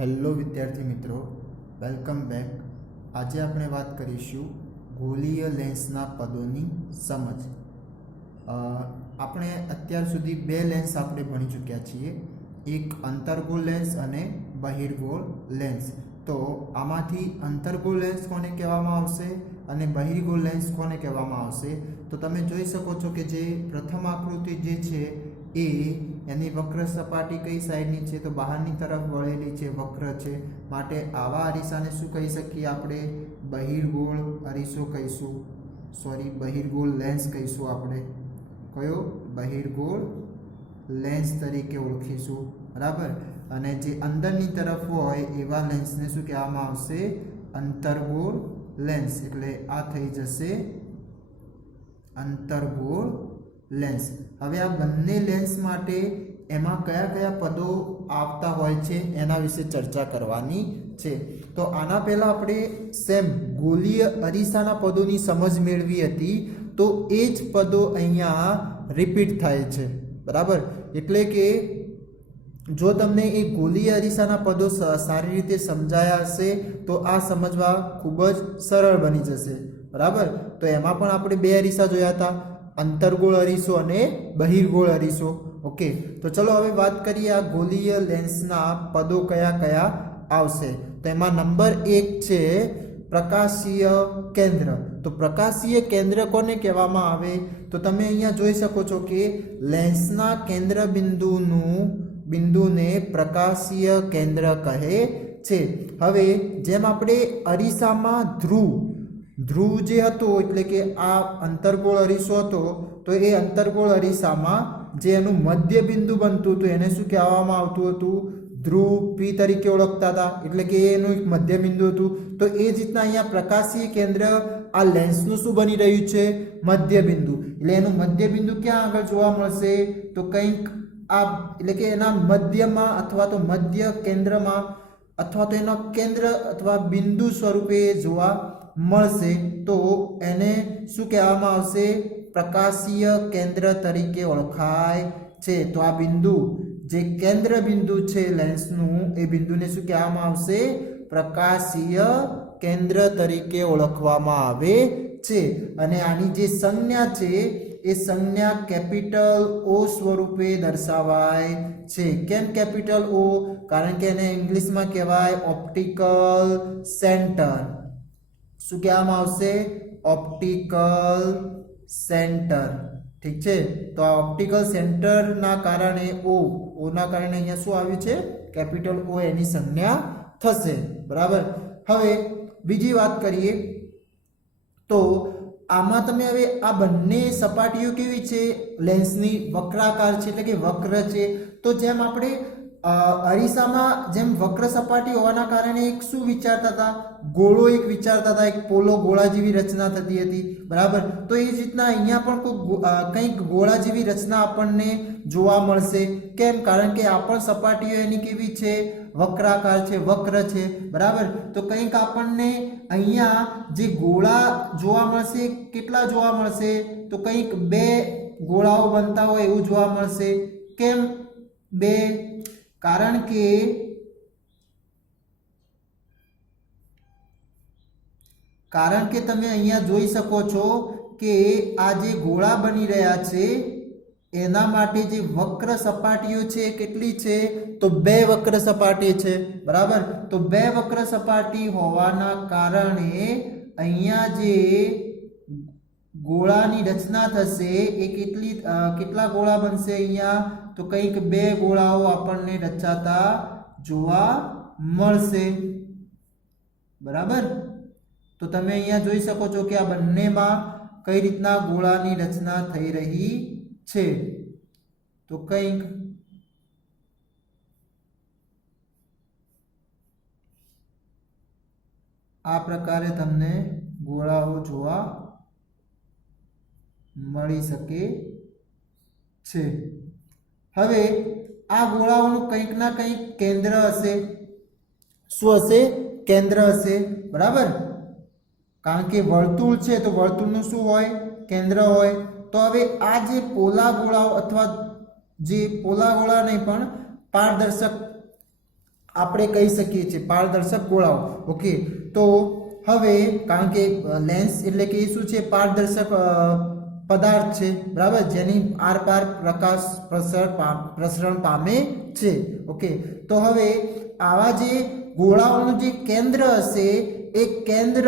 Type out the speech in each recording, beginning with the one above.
Hello વિદ્યાર્થી મિત્રો, welcome back. આજે આપણે વાત કરીશું ગોલીય લેન્સના પદોની સમજ. આપણે અત્યાર સુધી બે લેન્સ આપણે ભણી ચૂક્યા છીએ, એક અંતર્ગોળ લેન્સ અને બહિર્ગોળ લેન્સ. તો આમાંથી અંતર્ગોળ લેન્સ કોને કહેવામાં આવશે અને બહિર્ગોળ લેન્સ કોને કહેવામાં આવશે? તો તમે જોઈ શકો છો કે જે પ્રથમ આકૃતિ જે છે એ એની વક્ર સપાટી કઈ સાઈડની છે? તો બહારની તરફ વળેલી છે, વક્ર છે. માટે આવા અરીસાને શું કહી શકીએ આપણે? બહિર્ગોળ અરીસો કહીશું. બહિર્ગોળ લેન્સ કહીશું આપણે. કયો? બહિર્ગોળ લેન્સ તરીકે ઓળખીશું, બરાબર. અને જે અંદરની તરફ હોય એવા લેન્સને શું કહેવામાં આવશે? અંતર્ગોળ લેન્સ. એટલે આ થઈ જશે અંતર્ગોળ લેન્સ. હવે આ બંને લેન્સ માટે એમાં કયા કયા પદો આવતા હોય છે એના વિશે ચર્ચા કરવાની છે. તો આના પહેલા આપણે સેમ ગોલીય અરીસાના પદોની સમજ મેળવી હતી, તો એ જ પદો અહીંયા રિપીટ થાય છે, બરાબર. એટલે કે જો તમને એ ગોલીય અરીસાના પદો સારી રીતે સમજાયા હશે તો આ સમજવા ખૂબ જ સરળ બની જશે, બરાબર. તો એમાં પણ આપણે બે અરીસા જોયા હતા, અંતર્ગોળ અરીસો અને બહિર્ગોળ અરીસો. ઓકે, તો ચલો હવે વાત કરીએ આ ગોલીય લેન્સના પદો કયા કયા આવશે. તો એમાં નંબર 1 છે પ્રકાશીય કેન્દ્ર. તો પ્રકાશીય કેન્દ્ર કોને કહેવામાં આવે? તો તમે અહીંયા જોઈ શકો છો કે લેન્સના કેન્દ્ર બિંદુને પ્રકાશીય કેન્દ્ર કહે છે. હવે જેમ આપણે અરીસામાં ધ્રુવ જે હતો, એટલે કે આ અંતર્ગોળ અરીસો હતો, તો એ અંતર્ગોળ અરીસામાં જે એનું મધ્ય બિંદુ બનતું હતું એને શું કહેવામાં આવતું હતું? ધ્રુવ પી તરીકે ઓળખતા હતા. એટલે કે એનું એક મધ્ય બિંદુ હતું. તો એ જ રીતના અહીંયા પ્રકાશીય કેન્દ્ર આ લેન્સનું શું બની રહ્યું છે? મધ્ય બિંદુ. એટલે એનું મધ્ય બિંદુ ક્યાં આગળ જોવા મળશે? તો કંઈક આ, એટલે કે એના મધ્યમાં અથવા તો મધ્ય કેન્દ્રમાં અથવા તો એના કેન્દ્ર અથવા બિંદુ સ્વરૂપે જોવા મળશે. તો એને શું કહેવામાં આવશે? પ્રકાશીય કેન્દ્ર તરીકે ઓળખાય છે. તો આ બિંદુ જે કેન્દ્ર બિંદુ છે લેન્સનું, એ બિંદુને શું કહેવામાં આવશે? પ્રકાશીય કેન્દ્ર તરીકે ઓળખવામાં આવે છે. અને આની જે સંજ્ઞા છે એ સંજ્ઞા કેપિટલ O સ્વરૂપે દર્શાવાય છે. કેમ કેપિટલ O? કારણ કે એને ઇંગ્લિશમાં કહેવાય ઓપ્ટિકલ સેન્ટર. શું કહેવામાં આવશે? Optical centre. ઠીક છે. તો આ ઓપ્ટિકલ સેન્ટરના કારણે ઓના કારણે અહીંયા શું આવ્યું છે? કેપિટલ O એની સંજ્ઞા થશે, બરાબર. હવે બીજી વાત કરીએ તો આમાં તમે હવે આ બંને સપાટીઓ કેવી છે? લેન્સની વક્રાકાર છે, એટલે કે વક્ર છે. તો જેમ આપણે અરીસામાં જેમ વક્ર સપાટી હોવાના કારણે એક શું વિચારતા હતા? ગોળો એક વિચારતા હતા, એક પોલો ગોળા જેવી રચના થતી હતી, બરાબર. તો એ જ રીતના અહીંયા પણ કંઈક ગોળા જેવી રચના આપણને જોવા મળશે. કેમ? કારણ કે આ પણ સપાટીઓ એની કેવી છે? વક્રાકાર છે, વક્ર છે, બરાબર. તો કંઈક આપણને અહીંયા જે ગોળા જોવા મળશે, કેટલા જોવા મળશે? તો કંઈક બે ગોળાઓ બનતા હોય એવું જોવા મળશે. કેમ બે? કારણ કે તમે અહીંયા જોઈ શકો છો કે આ જે ગોળા બની રહ્યા છે એના માટે જે વક્ર સપાટીઓ છે કેટલી છે? તો બે વક્ર સપાટી છે, બરાબર. તો બે વક્ર સપાટી હોવાના કારણે અહીંયા જે ગોળાની રચના થશે એ કેટલા ગોળા બનશે અહીંયા? તો કંઈક બે ગોળાઓ આપણને રચાતા જોવા મળશે, બરાબર. તો તમે અહીંયા જોઈ શકો છો કે આ બંનેમાં કઈ રીતના ગોળાની રચના થઈ રહી છે. તો કંઈક આ પ્રકારે તમને ગોળાઓ જોવા મળી શકે છે. હવે આ ગોળાઓનું કંઈક ના કંઈક કેન્દ્ર હશે. શું હશે? કેન્દ્ર હશે, બરાબર. કારણ કે વર્તુળ છે તો વર્તુળનું શું હોય? કેન્દ્ર હોય. તો હવે આ જે પોલા ગોળાઓ અથવા જે પોલા ગોળા નહીં પણ પારદર્શક આપણે કહી શકીએ છીએ પારદર્શક ગોળાઓ. ઓકે, તો હવે કારણ કે લેન્સ એટલે કે એ શું છે, પારદર્શક પદાર્થ છે, બરાબર, જેની આરપાર પ્રકાશ પ્રસરણ પામે છે. ઓકે, તો હવે આવા જે ગોળાઓનું જે કેન્દ્ર હશે એ કેન્દ્ર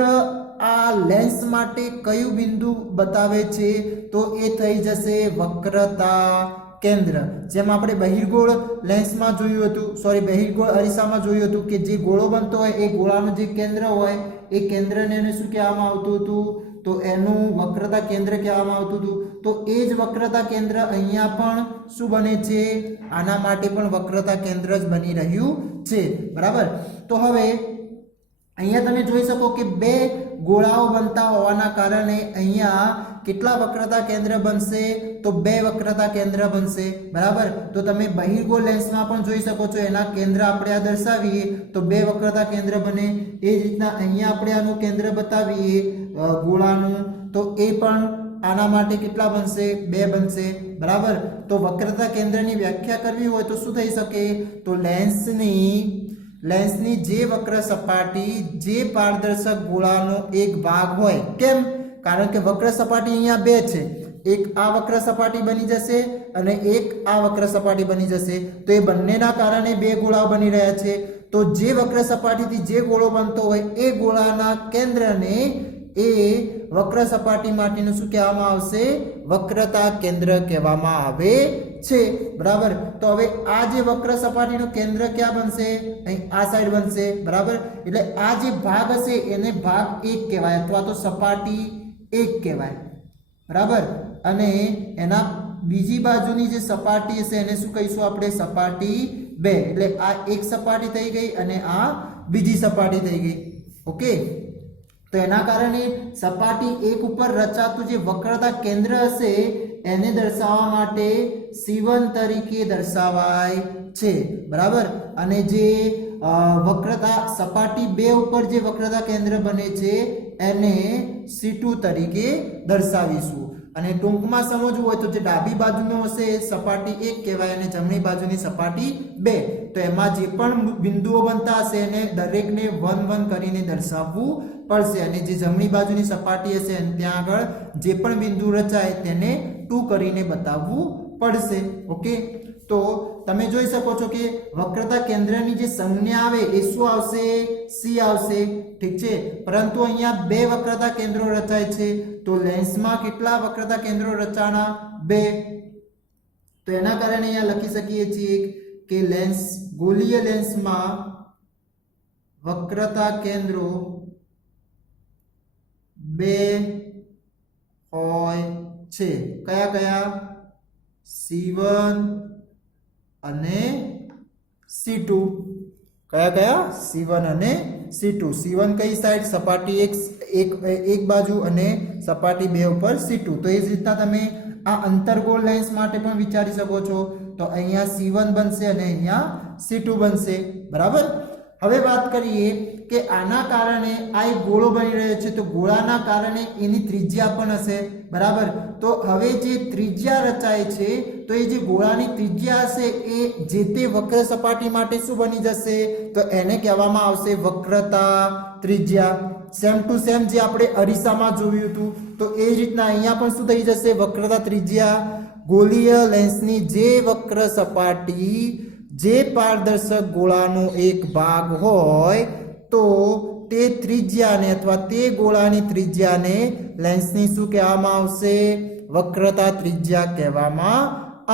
આ લેન્સ માટે કયું બિંદુ બતાવે છે, તો એ થઈ જશે વક્રતા કેન્દ્ર. જેમ આપણે બહિર્ગોળ લેન્સમાં જોયું હતું, સોરી બહિર્ગોળ અરીસામાં જોયું હતું કે જે ગોળો બનતો હોય એ ગોળાનું જે કેન્દ્ર હોય એ કેન્દ્રને એને શું કહેવામાં આવતું હતું, તો એનું વક્રતા કેન્દ્ર કહેવામાં આવતું હતું. તો એ જ વક્રતા કેન્દ્ર અહીંયા પણ શું બને છે, આના માટે પણ વક્રતા કેન્દ્ર જ બની રહ્યું છે, બરાબર. તો હવે અહીંયા તમે જોઈ શકો કે બે ગોળાઓ બનતા હોવાના કારણે અહીંયા કેટલા વક્રતા કેન્દ્ર બનશે, તો બે વક્રતા કેન્દ્ર બનશે, બરાબર. તો તમે બહિર્ગોળ લેન્સમાં પણ જોઈ શકો છો, એના કેન્દ્ર આપણે આ દર્શાવીએ તો બે વક્રતા કેન્દ્ર બને. એ જ રીતના અહીંયા આપણે આનું કેન્દ્ર બતાવીએ ગોળાનું, તો એ પણ આના માટે કેટલા બનશે, બે બનશે, બરાબર. તો વક્રતા કેન્દ્રની વ્યાખ્યા કરવી હોય તો શું થઈ શકે, તો લેન્સની જે વક્ર સપાટી જે પારદર્શક ગોળાનો એક ભાગ હોય. કેમ? કારણ કે વક્ર સપાટી અહીંયા બે છે, એક આ વક્ર સપાટી બની જશે અને એક આ વક્ર સપાટી બની જશે. તો એ બંનેના કારણે બે ગોળાઓ બની રહ્યા છે. તો જે વક્ર સપાટીથી જે ગોળો બનતો હોય એ ગોળાના કેન્દ્રને એ વક્ર સપાટી માટેનું શું કહેવામાં આવશે, વક્રતા કેન્દ્ર કહેવામાં આવે છે, બરાબર. તો હવે આ જે વક્ર સપાટીનું કેન્દ્ર ક્યાં બનશે, અહીં આ સાઈડ બનશે, બરાબર. એટલે આ જે ભાગ હશે એને ભાગ 1 કહેવાય અથવા તો સપાટી 1 કહેવાય, બરાબર. અને એના બીજી બાજુની જે સપાટી હશે એને શું કહીશું આપણે, સપાટી 2. એટલે આ એક સપાટી થઈ ગઈ અને આ બીજી સપાટી થઈ ગઈ. ઓકે, તો એના કારણે સપાટી 1 ઉપર રચાતું જે વક્રતા કેન્દ્ર હશે એને દર્શાવવા માટે C1 તરીકે દર્શાવાય છે, બરાબર. અને જે વક્રતા સપાટી 2 ઉપર જે વક્રતા કેન્દ્ર બને છે એને C2 તરીકે દર્શાવીશું. અને ટૂંકમાં સમજવું હોય તો જે ડાબી બાજુનો હશે એ સપાટી 1 કહેવાય અને જમણી બાજુની સપાટી 2. તો એમાં જે પણ બિંદુઓ બનતા હશે એને દરેકને 1 1 કરીને દર્શાવવું પડશે. અને જે જમણી બાજુની સપાટી હશે ત્યાં આગળ જે પણ બિંદુ રચાય તેને 2 કરીને બતાવવું પડશે. ઓકે, તો તમે જોઈ શકો છો કે વક્રતા કેન્દ્રની જે સંજ્ઞા આવે એ શું આવશે, C આવશે, ઠીક છે. પરંતુ અહીંયા બે વક્રતા કેન્દ્રો રચાય છે, તો લેન્સમાં કેટલા વક્રતા કેન્દ્રો રચાણા, 2. તો એના કારણે અહીંયા લખી શકીએ છીએ કે ગોળીય લેન્સમાં વક્રતા કેન્દ્રો 2 હોય છે. કયા કયા, C1 અને C2. કયા કયા, C1 અને C2. C1 કઈ સાઈડ, સપાટી એક બાજુ અને સપાટી 2 ઉપર C2. તો એ જ રીતના તમે આ અંતર્ગોળ લેન્સ માટે પણ વિચારી શકો છો. તો અહીંયા C1 બનશે અને અહીંયા C2 બનશે, બરાબર. હવે વાત કરીએ કે આના કારણે આ એક ગોળો બની રહ્યો છે, તો ગોળાના કારણે એની ત્રિજ્યા પણ હશે, બરાબર. તો હવે જે ત્રિજ્યા રચાય છે તો એ જે ગોળાની ત્રિજ્યા હશે એ જે તે વક્ર સપાટી માટે શું બની જશે, તો એને કહેવામાં આવશે વક્રતા ત્રિજ્યા. સેમ ટુ સેમ જે આપણે અરીસામાં જોયું હતું તો એ જ રીતના અહીંયા પણ શું થઈ જશે, વક્રતા ત્રિજ્યા. ગોળીય લેન્સની જે વક્ર સપાટી જે પારદર્શક ગોળાનો એક ભાગ હોય તો તે ત્રિજ્યાને અથવા તે ગોળાની ત્રિજ્યાને લેન્સની શું કહેવામાં આવશે, વક્રતા ત્રિજ્યા કહેવામાં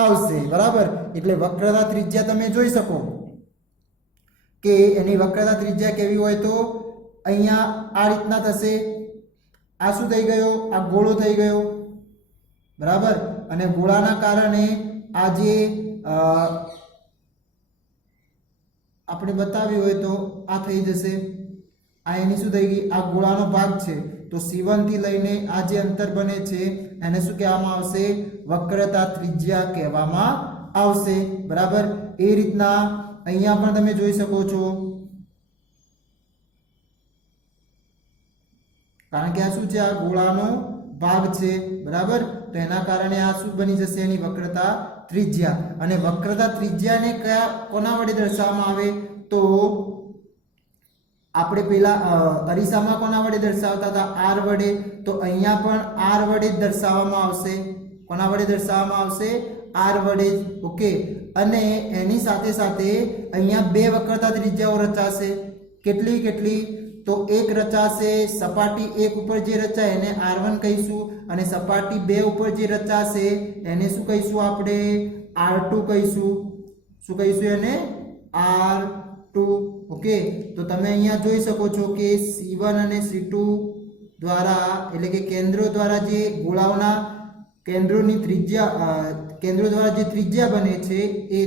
આવશે, બરાબર. એટલે વક્રતા ત્રિજ્યા તમે જોઈ શકો કે એની વક્રતા ત્રિજ્યા કેવી હોય, તો અહીંયા આ રીતના થશે. આ શું થઈ ગયો, આ ગોળો થઈ ગયો, બરાબર. અને ગોળાના કારણે આ જે આપણે બતાવ્યું હોય તો આ થઈ જશે. આ એની શું થઈ ગઈ, આ ગોળાનો ભાગ છે. તો C1 થી લઈને આ જે અંતર બને છે એને શું કહેવામાં આવશે, વક્રતા ત્રિજ્યા કહેવામાં આવશે, બરાબર. એ રીતના અહીંયા પણ તમે જોઈ શકો છો, કારણ કે આ શું છે, આ ગોળાનો ભાગ છે, બરાબર. તો એના કારણે આ શું બની જશે, એની વક્રતા ત્રિજ્યા અને વક્રતા ત્રિજ્યાને કયા કોના વડે દર્શાવવામાં આવે તો આપણે પેલા અરીસામાં કોના વડે દર્શાવતા હતા r વડે તો અહીંયા પણ r વડે જ દર્શાવવામાં આવશે કોના વડે દર્શાવવામાં આવશે r વડે ઓકે અને એની સાથે સાથે અહીંયા બે વક્રતા ત્રિજ્યાઓ રચાશે કેટલી કેટલી તો એક રચાશે સપાટી 1 ઉપર જે રચાય એને r1 કહીશું અને સપાટી 2 ઉપર જે રચાશે એને શું કહીશું આપણે r2 કહીશું શું કહીશું એને r2 ઓકે તો તમે અહીંયા જોઈ શકો છો કે C1 અને C2 દ્વારા એટલે કે કેન્દ્રો દ્વારા જે ગોળાઓના કેન્દ્રોની ત્રિજ્યા કેન્દ્રો દ્વારા જે ત્રિજ્યા બને છે એ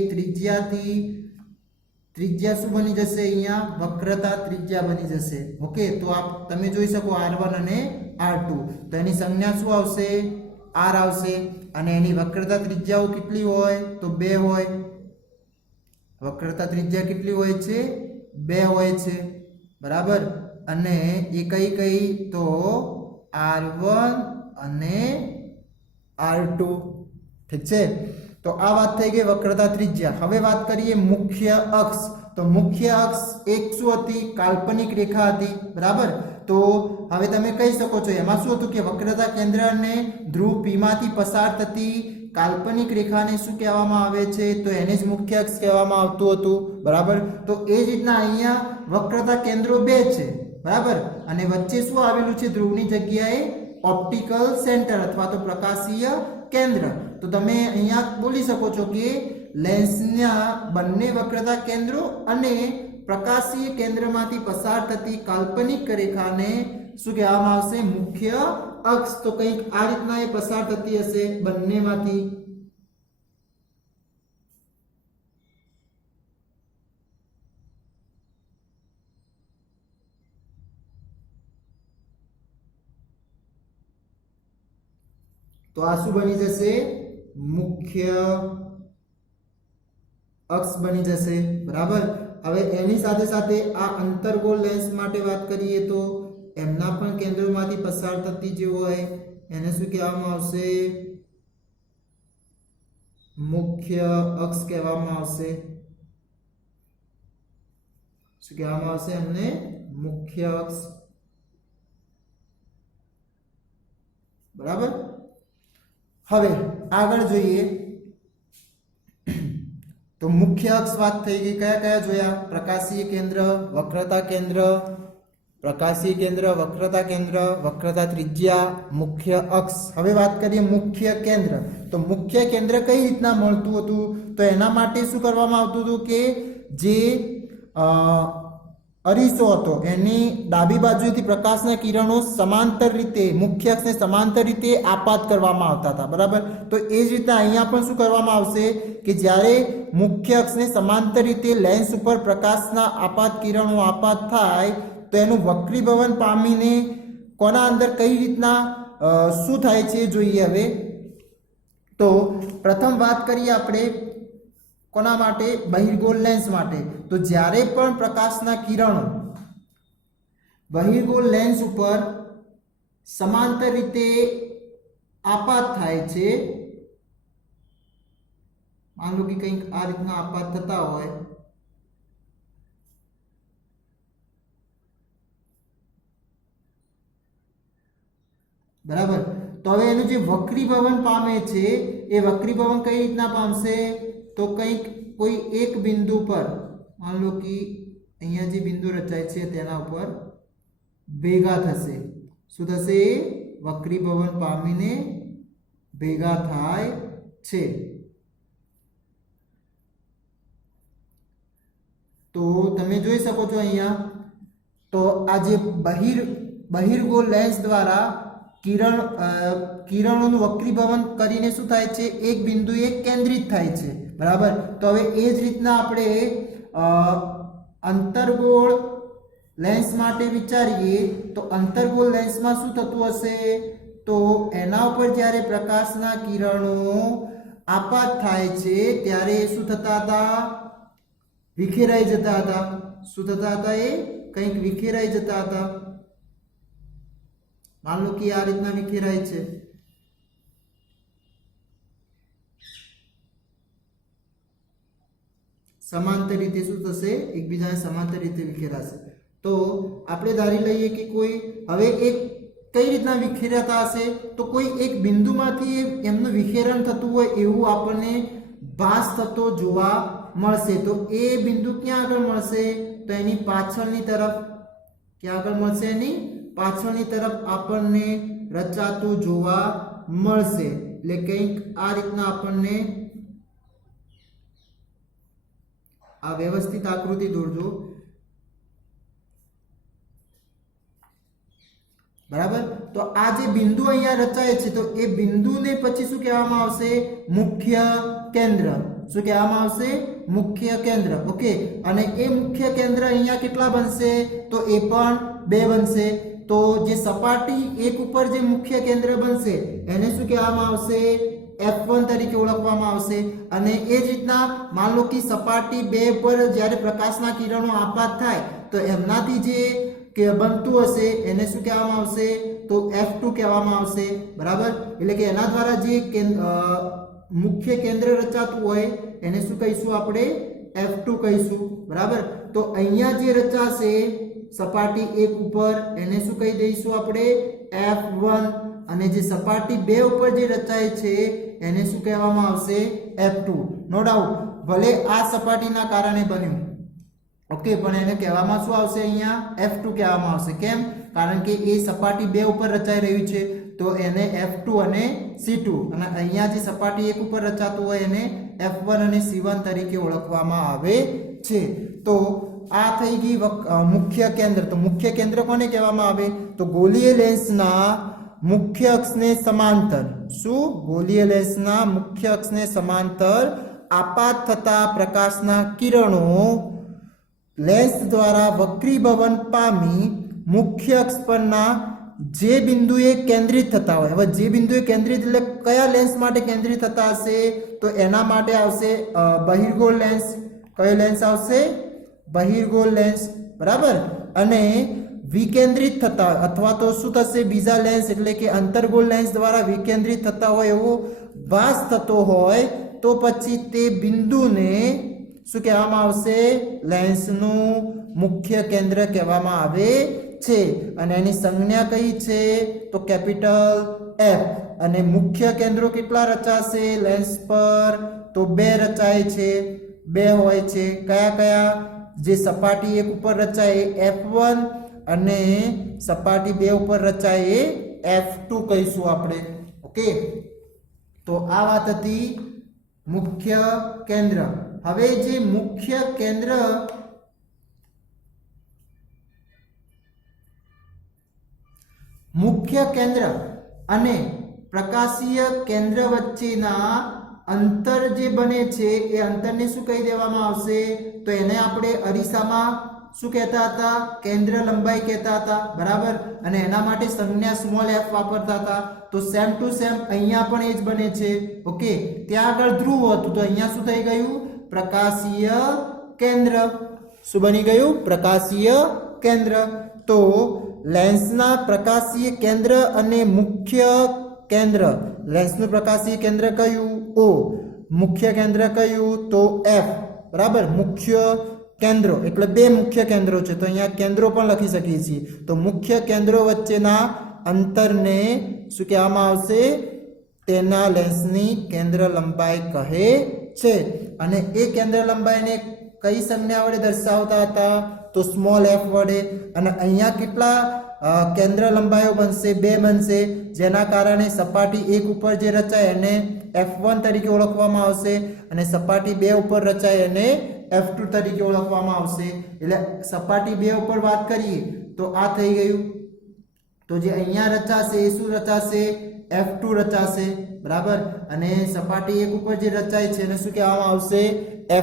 ત્રિજ્યા શું બની જશે અહીંયા વક્રતા ત્રિજ્યા બની જશે ઓકે તો આપ તમે જોઈ શકો r1 અને r2 તો એની સંજ્ઞા શું આવશે r આવશે અને એની વક્રતા ત્રિજ્યાઓ કેટલી હોય તો 2 હોય વક્રતા ત્રિજ્યા કેટલી હોય છે 2 હોય છે બરાબર અને એ કઈ તો r1 અને r2 ઠીક છે તો આ વાત થઈ ગઈ વક્રતા ત્રિજ્યા હવે વાત કરીએ મુખ્ય અક્ષ તો મુખ્ય અક્ષ એક શું હતી કાલ્પનિક રેખા હતી બરાબર તો હવે તમે કહી શકો છો એમાં શું હતું કે વક્રતા કેન્દ્ર અને ધ્રુવ P માંથી પસાર થતી કાલ્પનિક રેખાને શું કહેવામાં આવે છે તો એને જ મુખ્ય અક્ષ કહેવામાં આવતું હતું બરાબર તો એ જ રીતના અહીંયા વક્રતા કેન્દ્રો 2 છે બરાબર અને વચ્ચે શું આવેલું છે ધ્રુવની જગ્યાએ ઓપ્ટિકલ સેન્ટર અથવા તો પ્રકાશીય કેન્દ્ર તો તમે અહીંયા બોલી શકો છો કે લેન્સના બંને વક્રતા કેન્દ્રો અને પ્રકાશીય કેન્દ્રમાંથી પસાર થતી કાલ્પનિક રેખાને શું કહેવામાં આવશે મુખ્ય અક્ષ તો કંઈક આ રીતના એ પસાર થતી હશે બંનેમાંથી તો આ શું બની જશે મુખ્ય અક્ષ બની જશે બરાબર હવે એની સાથે સાથે આ અંતર્ગોળ લેન્સ માટે વાત કરીએ તો એમના પણ કેન્દ્રોમાંથી પસાર થતી જે હોય એને શું કહેવામાં આવશે મુખ્ય અક્ષ કહેવામાં આવશે શું કહેવામાં આવશે એમને મુખ્ય અક્ષ બરાબર હવે આગળ જોઈએ તો મુખ્ય અક્ષ વાત થઈ ગઈ કયા કયા જોયા પ્રકાશીય કેન્દ્ર વક્રતા કેન્દ્ર પ્રકાશીય કેન્દ્ર વક્રતા કેન્દ્ર વક્રતા ત્રિજ્યા મુખ્ય અક્ષ હવે વાત કરીએ મુખ્ય કેન્દ્ર તો મુખ્ય કેન્દ્ર કઈ રીતના મળતું હતું તો એના માટે શું કરવામાં આવતું હતું કે જે અરીસો હતો એની ડાબી બાજુથી પ્રકાશના કિરણો સમાંતર રીતે મુખ્ય અક્ષને સમાંતર રીતે આપાત કરવામાં આવતા હતા બરાબર તો એ જ રીતે અહીંયા પણ શું કરવામાં આવશે કે જ્યારે મુખ્ય અક્ષને સમાંતર રીતે લેન્સ ઉપર પ્રકાશના આપાત કિરણો આપાત થાય તો એનું વક્રીભવન પામીને કોના અંદર કઈ રીતના શું થાય છે જોઈએ હવે તો પ્રથમ વાત કરીએ આપણે કોના માટે બહિર્ગોળ લેન્સ માટે તો જ્યારે પણ પ્રકાશના કિરણો બહિર્ગોળ લેન્સ ઉપર સમાંતર રીતે આપાત થાય છે માન લો કે કંઈક આ રીતના આપાત થતા હોય બરાબર તો હવે એનું જે વક્રીભવન પામે છે એ વક્રીભવન કઈ રીતના પામશે તો કંઈક કોઈ એક બિંદુ પર मान लो कि અહીંયા જે બિંદુ રચાય છે તેના ઉપર ભેગા થશે શું થશે વક્રીભવન પામીને ભેગા થાય છે તો તમે જોઈ શકો છો અહીંયા તો આ જે બહિર્ગોળ લેન્સ દ્વારા કિરણોનું વક્રીભવન કરીને શું થાય છે એક બિંદુએ કેન્દ્રિત થાય છે બરાબર તો હવે એ જ રીતના આપણે અંતર્ગોળ લેન્સ માટે વિચારીએ તો અંતર્ગોળ લેન્સમાં શું થતું હશે તો એના ઉપર જ્યારે પ્રકાશના કિરણો આપાત થાય છે ત્યારે શું થતા હતા વિખેરાઈ જતા હતા શું થતા હતા એ કંઈક વિખેરાઈ જતા હતા मान लो कि આ રીતના વિખેરાય છે સમાંતર રીતે શું થશે? એકબીજાને સમાંતર રીતે વિખેરાશે. તો આપણે ધારી લઈએ કે કોઈ હવે એક કઈ રીતના વિખેરાતા હશે? તો કોઈ એક બિંદુમાંથી એમનું વિખેરણ થતું હોય એવું આપણને ભાસ થતો જોવા મળશે. તો એ બિંદુ ક્યાં આગળ મળશે? તો એની પાછળની તરફ. ક્યાં આગળ મળશે? એની પાછળની તરફ આપણને રચાતું જોવા મળશે. એટલે કંઈક આ રીતના આપણને આ વ્યવસ્થિત આકૃતિ દોરજો. બરાબર. તો આ જે બિંદુ અહીંયા રચાય છે તો એ બિંદુને પછી શું કહેવામાં આવશે? મુખ્ય કેન્દ્ર. શું કહેવામાં આવશે? મુખ્ય કેન્દ્ર. ઓકે. અને એ મુખ્ય કેન્દ્ર અહીંયા કેટલા બનશે? તો એ પણ 2 બનશે. તો જે સપાટી 1 ઉપર જે મુખ્ય કેન્દ્ર બનશે એને શું કહેવામાં આવશે? F1 તરીકે ઓળખવામાં આવશે. અને એ જ રીતના માન લો કે સપાટી 2 પર જ્યારે પ્રકાશના કિરણો આપાત થાય તો એમનાથી જે કે બનતું હશે એને શું કહેવામાં આવશે? તો F2 કહેવામાં આવશે. બરાબર. એટલે કે એના દ્વારા જે મુખ્ય કેન્દ્ર રચાતું હોય એને શું કહીશું આપણે? F2 કહીશું. બરાબર. તો અહીંયા જે રચાશે સપાટી 1 ઉપર એને શું કહી દઈશું આપણે? F1. અને જે સપાટી 2 ઉપર જે રચાય છે એને શું કહેવામાં આવશે? F2. નો ડાઉટ ભલે આ સપાટીના કારણે બન્યું, ઓકે, પણ એને કહેવામાં શું આવશે? અહીંયા F2 કહેવામાં આવશે. કેમ? કારણ કે એ સપાટી 2 ઉપર રચાઈ રહ્યું છે તો એને F2 અને C2, અને અહીંયા જે સપાટી 1 ઉપર રચાતું હોય એને F1 અને C1 તરીકે ઓળખવામાં આવે છે. તો આ થઈ ગઈ મુખ્ય કેન્દ્ર. તો મુખ્ય કેન્દ્ર કોને કહેવામાં આવે? તો ગોળીય લેન્સના મુખ્ય અક્ષને સમાંતર. શું? ગોળીય લેન્સના મુખ્ય અક્ષને સમાંતર આપાત થતા પ્રકાશના કિરણો લેન્સ દ્વારા વક્રીભવન પામી મુખ્ય અક્ષ પરના જે બિંદુએ કેન્દ્રિત થતા હોય. હવે જે બિંદુએ કેન્દ્રિત એટલે કયા લેન્સ માટે કેન્દ્રિત થતા હશે? તો એના માટે આવશે બહિર્ગોળ લેન્સ. કયો લેન્સ આવશે? બહિર્ગોળ લેન્સ. બરાબર. અને વિકેન્દ્રિત થતા અથવા તો શું થશે? બીજા લેન્સ એટલે કે અંતર્ગોળ લેન્સ દ્વારા વિકેન્દ્રિત થતા હોય એવો ભાસ થતો હોય તો પછી તે બિંદુને શું કહેવામાં આવશે? લેન્સનું મુખ્ય કેન્દ્ર કહેવામાં આવે છે. અને એની સંજ્ઞા કઈ છે? તો કેપિટલ F. અને મુખ્ય કેન્દ્રો કેટલા રચાશે લેન્સ પર? તો 2 રચાય છે. 2 હોય છે. કયા કયા? જે સપાટી 1 ઉપર રચાય F1 અને સપાટી 2 ઉપર રચાય F2 કહીશું આપણે. ઓકે. તો આ વાત હતી મુખ્ય કેન્દ્ર. હવે જે મુખ્ય કેન્દ્ર અને પ્રકાશીય કેન્દ્ર વચ્ચેના અંતર જે બને છે એ અંતરને શું કહી દેવામાં આવશે? તો એને આપણે અરીસામાં શું કહેતા હતા? કેન્દ્ર લંબાઈ કહેતા હતા. બરાબર. અને એના માટે સંજ્ઞા સ્મોલ f વાપરતા હતા. તો સેમ ટુ સેમ અહીંયા પણ એ જ બને છે. ઓકે. ત્યાં આગળ ધ્રુવ હતું તો અહીંયા શું થઈ ગયું? પ્રકાશીય કેન્દ્ર. શું બની ગયું? પ્રકાશીય કેન્દ્ર. તો લેન્સના પ્રકાશીય કેન્દ્ર અને મુખ્ય કેન્દ્ર. લેન્સનું પ્રકાશીય કેન્દ્ર કયું? O. મુખ્ય કેન્દ્ર કયું? તો F. બરાબર. મુખ્ય કેન્દ્રો એટલે 2 મુખ્ય કેન્દ્રો છે તો અહીંયા કેન્દ્રો પણ લખી શકીએ છીએ. તો મુખ્ય કેન્દ્રો વચ્ચેના અંતરને શું કહેવામાં આવશે? તેના લેન્સની કેન્દ્ર લંબાઈ કહે છે. અને એ કેન્દ્ર લંબાઈને કઈ સંજ્ઞા વડે દર્શાવતા હતા? તો સ્મોલ f વડે. અને અહીંયા કેટલા કેન્દ્ર લંબાઈઓ બનશે? 2 બનશે. જેના કારણે સપાટી 1 ઉપર જે રચાય એને F1 તરીકે ઓળખવામાં આવશે અને સપાટી 2 ઉપર રચાય એને F2 તરીકે ઓળખવામાં આવશે. એટલે સપાટી 2 ઉપર વાત કરીએ તો આ થઈ ગયું. તો જે અહીંયા રચાશે એ શું રચાશે? F2 રચાશે. બરાબર. અને સપાટી 1 ઉપર જે રચાય છે એને શું કહેવામાં આવશે?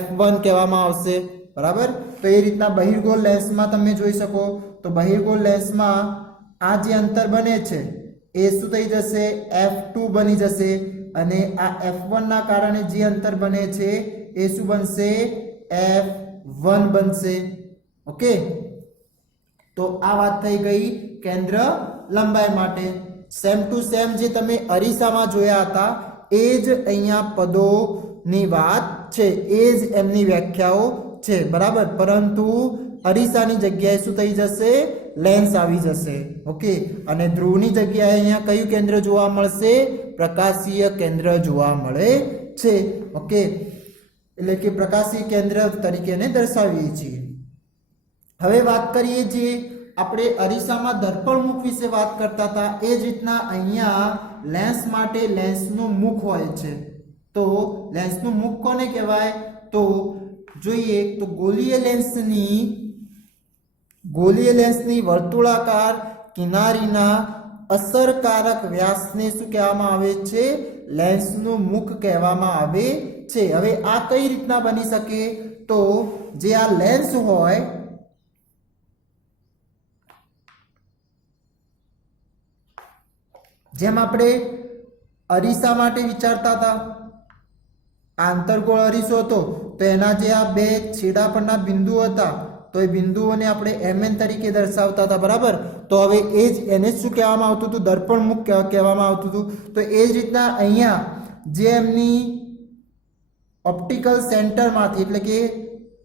F1 કહેવામાં આવશે. બરાબર. તો એ રીતના બહિર્ગોળ લેન્સમાં તમે જોઈ શકો તો બહિર્ગોળ લેન્સમાં આ જે અંતર બને છે એ શું થઈ જશે? F2 બની જશે. અને આ F1 ના કારણે જે અંતર બને છે એ શું બનશે? F1 બનશે. ઓકે. તો આ વાત થઈ ગઈ કેન્દ્ર લંબાઈ માટે. સેમ ટુ સેમ જે તમે અરીસામાં જોયા હતા એ જ અહીંયા પદોની વાત છે. એ જ એમની વ્યાખ્યાઓ છે, બરાબર, પરંતુ અરીસાની જગ્યાએ શું થઈ જશે? લેન્સ આવી જશે. ઓકે, અને ધ્રુવની જગ્યાએ અહીંયા કયું કેન્દ્ર જોવા મળશે? પ્રકાશીય કેન્દ્ર જોવા મળે છે. ઓકે, એટલે કે પ્રકાશીય કેન્દ્ર તરીકે એને દર્શાવીએ છીએ. હવે વાત કરીએ જે આપણે અરીસામાં દર્પણ મુખ વિશે વાત કરતા હતા એ જ રીતના અહીંયા લેન્સ માટે લેન્સનું મુખ હોય છે. તો લેન્સનું મુખ કોને કહેવાય? તો જોઈએ તો ગોલીય લેન્સની વર્તુળાકાર કિનારીના અસરકારક વ્યાસને શું કહેવામાં આવે છે? લેન્સનું મુખ કહેવામાં આવે છે. હવે આ કઈ રીતના બની શકે? તો જે આ લેન્સ હોય જેમ આપણે અરીસા માટે વિચારતા હતા, આંતરગોળ અરીસો હતો તો એના જે આ બે છેડા પરના બિંદુઓ હતા તો એ બિંદુઓને આપણે mn તરીકે દર્શાવતા હતા, બરાબર. તો હવે એ જ એને શું કહેવામાં આવતું હતું? દર્પણ મુખ કહેવામાં આવતું હતું. તો એ જ રીતના અહીંયા જે એમની ઓપ્ટિકલ સેન્ટરમાંથી એટલે કે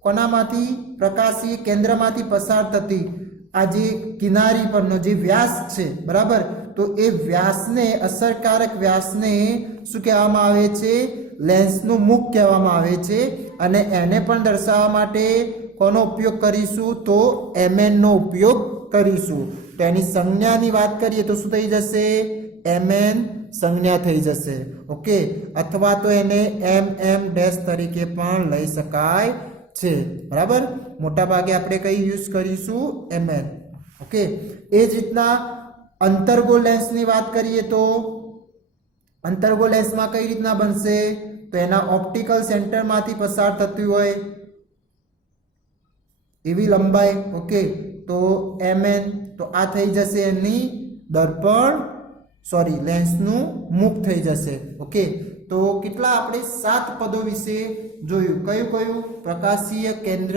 કોનામાંથી? પ્રકાશી કેન્દ્રમાંથી પસાર થતી આ જે કિનારી પરનો જે વ્યાસ છે, બરાબર, તો એ વ્યાસને અસરકારક વ્યાસને શું કહેવામાં આવે છે? લેન્સનું મુખ કહેવામાં આવે છે. અને એને પણ દર્શાવવા માટે કોનો ઉપયોગ કરીશું? તો mn નો ઉપયોગ કરીશું. તો એની સંજ્ઞાની વાત કરીએ તો શું થઈ જશે? mn સંજ્ઞા થઈ જશે. ઓકે, અથવા તો એને mm ડેશ તરીકે પણ લઈ શકાય છે, બરાબર. મોટા ભાગે આપણે કઈ યુઝ કરીશું? mn. ઓકે, એ જ રીતના અંતર્ગોળ લેન્સની વાત કરીએ તો અંતર્ગોળ લેન્સમાં કઈ રીતના બનશે? તો એના ઓપ્ટિકલ સેન્ટરમાંથી પસાર થતી હોય એવી લંબાઈ. ઓકે, તો mn, તો આ થઈ જશે એની લેન્સનું મુખ થઈ જશે. ઓકે, તો કેટલા આપણે 7 પદો વિશે જોયું. કયું કયું? પ્રકાશીય કેન્દ્ર,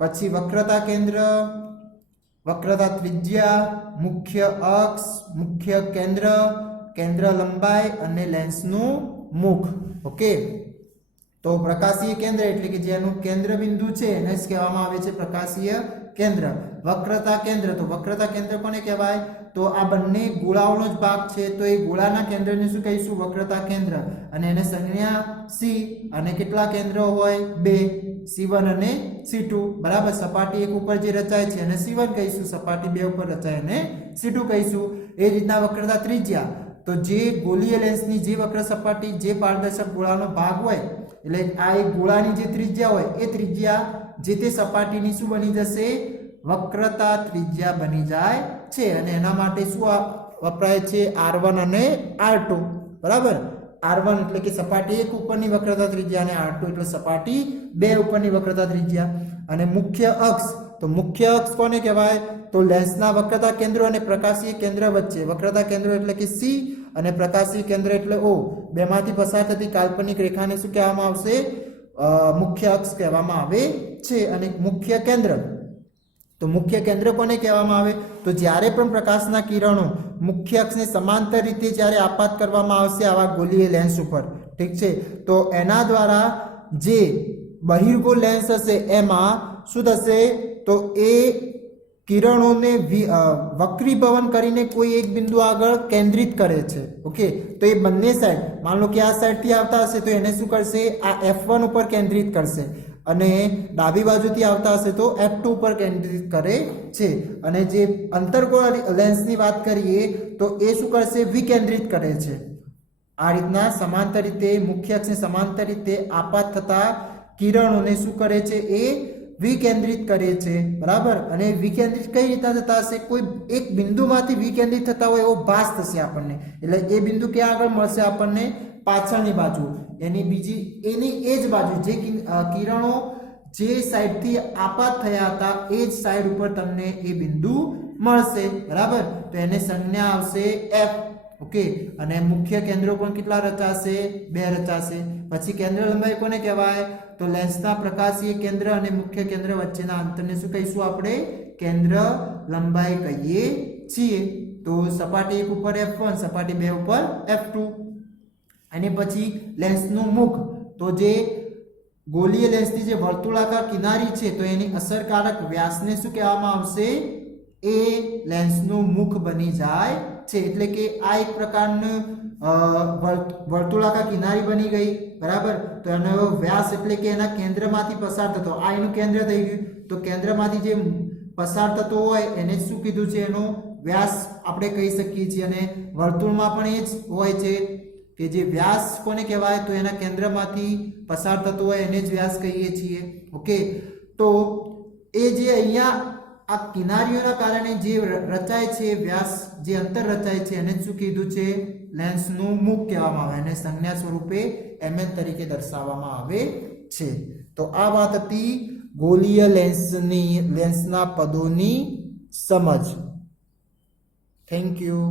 પછી વક્રતા કેન્દ્ર, વક્રતા ત્રિજ્યા, મુખ્ય અક્ષ, મુખ્ય કેન્દ્ર, કેન્દ્ર લંબાઈ અને લેન્સનું મુખ. ઓકે, તો પ્રકાશીય કેન્દ્ર એટલે કે જેનું કેન્દ્ર બિંદુ છે એને જ કહેવામાં આવે છે પ્રકાશીય કેન્દ્ર. વક્રતા કેન્દ્ર, તો વક્રતા કેન્દ્ર કોને કહેવાય? તો આ બંને ગોળાઓનો જ ભાગ છે તો એ ગોળાના કેન્દ્રને શું કહીશું? વક્રતા કેન્દ્ર. અને એને સંજ્ઞા c અને કેટલા કેન્દ્રો હોય? 2, C1 અને C2, બરાબર. સપાટી 1 ઉપર જે રચાય છે એને C1 કહીશું, સપાટી 2 ઉપર રચાય એને C2 કહીશું. એ રીતના વક્રતા ત્રિજ્યા, તો જે ગોળીય લેન્સની જે વક્ર સપાટી જે પારદર્શક ગોળાનો ભાગ હોય એટલે આ એક ગોળાની જે ત્રિજ્યા હોય એ ત્રિજ્યા જે તે સપાટીની શું બની જશે? વક્રતા ત્રિજ્યા બની જાય છે. અને એના માટે શું વપરાય છે? R1 અને R2, બરાબર. R1 એટલે કે સપાટી 1 ઉપરની વક્રતા ત્રિજ્યા અને R2 એટલે સપાટી 2 ઉપરની વક્રતા ત્રિજ્યા. અને મુખ્ય અક્ષ, તો મુખ્ય અક્ષ કોને કહેવાય? તો લેન્સના વક્રતા કેન્દ્રો અને પ્રકાશીય કેન્દ્ર વચ્ચે, વક્રતા કેન્દ્ર એટલે કે C અને પ્રકાશીય કેન્દ્ર એટલે O, બેમાંથી પસાર થતી કાલ્પનિક રેખાને શું કહેવામાં આવશે? મુખ્ય અક્ષ કહેવામાં આવે છે. અને મુખ્ય કેન્દ્ર, તો મુખ્ય કેન્દ્ર કોને કહેવામાં આવે? તો જ્યારે પણ પ્રકાશના કિરણો મુખ્ય અક્ષને સમાંતર રીતે જ્યારે આપાત કરવામાં આવશે આવા ગોળીય લેન્સ ઉપર, ઠીક છે, તો એના દ્વારા જે બહિર્ગોળ લેન્સ હશે એમાં શું થશે? તો એ કિરણોને વક્રીભવન કરીને કોઈ એક બિંદુ આગળ કેન્દ્રિત કરે છે. ઓકે, તો એ બંને સાઈડ, માન લો કે આ સાઈડથી આવતા હશે તો એને શું કરશે? આ F1 ઉપર કેન્દ્રિત કરશે અને ડાબી બાજુથી આવતા હશે તો F2 ઉપર કેન્દ્રિત કરે છે. અને જે અંતર્ગોળ લેન્સની વાત કરીએ તો એ શું કરશે? વિકેન્દ્રિત કરે છે. આ રીતના સમાંતર રીતે મુખ્ય અક્ષને સમાંતર રીતે આપાત થતા કિરણોને શું કરે છે? એ વિકેન્દ્રિત કરે છે, બરાબર. અને વિકેન્દ્રિત કઈ રીતના થતા હશે? કોઈ એક બિંદુમાંથી વિકેન્દ્રિત થતા હોય એવો ભાસ થશે આપણને. એટલે એ બિંદુ ક્યાં આગળ મળશે આપણને? પાછળની બાજુ, એની એ જ બાજુ જે કિરણો જે સાઈડથી આપાત થયા હતા એ જ સાઈડ ઉપર તમને એ બિંદુ મળશે, બરાબર. તો એને સંજ્ઞા આવશે F. ઓકે, અને મુખ્ય કેન્દ્રો પણ કેટલા રચાશે? 2 રચાશે. પછી કેન્દ્ર લંબાઈ કોને કહેવાય? તો લેન્સના પ્રકાશીય કેન્દ્ર અને મુખ્ય કેન્દ્ર વચ્ચેના અંતરને શું કહીશું આપણે? કેન્દ્ર લંબાઈ કહીએ છીએ. તો સપાટી 1 ઉપર F1, સપાટી 2 ઉપર F2. અને પછી લેન્સનું મુખ, તો જે ગોલીય લેન્સની જે વર્તુળાકાર કિનારી છે તો એની અસરકારક વ્યાસને શું કહેવામાં આવશે? એ લેન્સનું મુખ બની જાય છે. એટલે કે આ એક પ્રકારનું વર્તુળાકાર કિનારી બની ગઈ, બરાબર. તો એનો વ્યાસ એટલે કે એના કેન્દ્રમાંથી પસાર થતો, આ એનું કેન્દ્ર થઈ ગયું. તો કેન્દ્રમાંથી જે પસાર થતો હોય એને શું કીધું છે? એનો વ્યાસ આપણે કહી શકીએ છીએ. અને વર્તુળમાં પણ એ જ હોય છે કે જે વ્યાસ કોને કહેવાય? તો એના કેન્દ્રમાંથી પસાર થતો હોય એને જ વ્યાસ કહીએ છીએ. ઓકે, તો એ જે અહીંયા આ કિનારીઓના કારણે જે રચાય છે વ્યાસ, જે અંતર રચાય છે એને શું કીધું છે? લેન્સનું મુખ કહેવામાં આવે. એને સંજ્ઞા સ્વરૂપે ml તરીકે દર્શાવવામાં આવે છે. તો આ વાત હતી ગોલીય લેન્સના પદોની સમજ. Thank you.